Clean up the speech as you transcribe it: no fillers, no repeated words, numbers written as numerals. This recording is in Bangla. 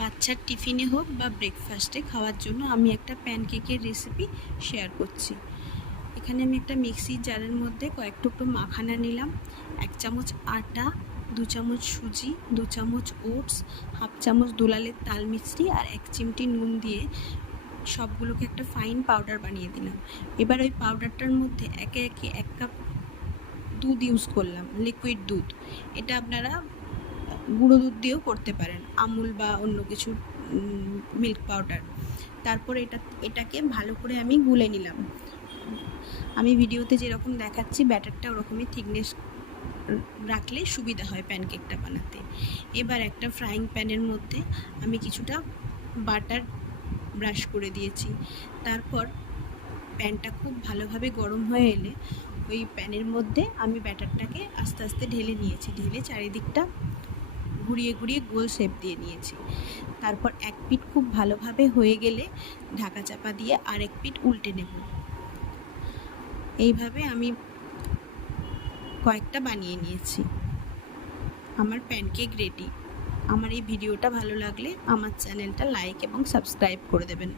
বাচ্চার টিফিনে হোক বা ব্রেকফাস্টে খাওয়ার জন্য আমি একটা প্যানকেকের রেসিপি শেয়ার করছি। এখানে আমি একটা মিক্সির জারের মধ্যে কয়েক টুকরো মাখানা নিলাম, 1 চামচ আটা, 2 চামচ সুজি, 2 চামচ ওটস, হাফ চামচ দুলালের তাল মিছরি আর 1 চিমটি নুন দিয়ে সবগুলোকে একটা ফাইন পাউডার বানিয়ে দিলাম। এবার ওই পাউডারটার মধ্যে একে একে 1 কাপ দুধ ইউজ করলাম, লিকুইড দুধ। এটা আপনারা গুঁড়ো দুধ দিয়েও করতে পারেন, আমুল বা অন্য কিছু মিল্ক পাউডার। তারপর এটাকে ভালো করে আমি গুলে নিলাম। আমি ভিডিওতে যেরকম দেখাচ্ছি ব্যাটারটা ওরকমই থিকনেস রাখলে সুবিধা হয় প্যানকেকটা বানাতে। এবার একটা ফ্রাইং প্যানের মধ্যে আমি কিছুটা বাটার ব্রাশ করে দিয়েছি। তারপর প্যানটা খুব ভালোভাবে গরম হয়ে এলে ওই প্যানের মধ্যে আমি ব্যাটারটাকে আস্তে আস্তে ঢেলে নিয়েছি। ঢেলে চারিদিকটা ঘুরিয়ে ঘুরিয়ে গোল শেপ দিয়ে নিয়েছি। তারপর এক পিঠ খুব ভালোভাবে হয়ে গেলে ঢাকা চাপা দিয়ে আরেক পিঠ উল্টে নেব। এইভাবে আমি কয়েকটা বানিয়ে নিয়েছি। আমার প্যানকেক রেডি। আমার এই ভিডিওটা ভালো লাগলে আমার চ্যানেলটা লাইক এবং সাবস্ক্রাইব করে দেবেন।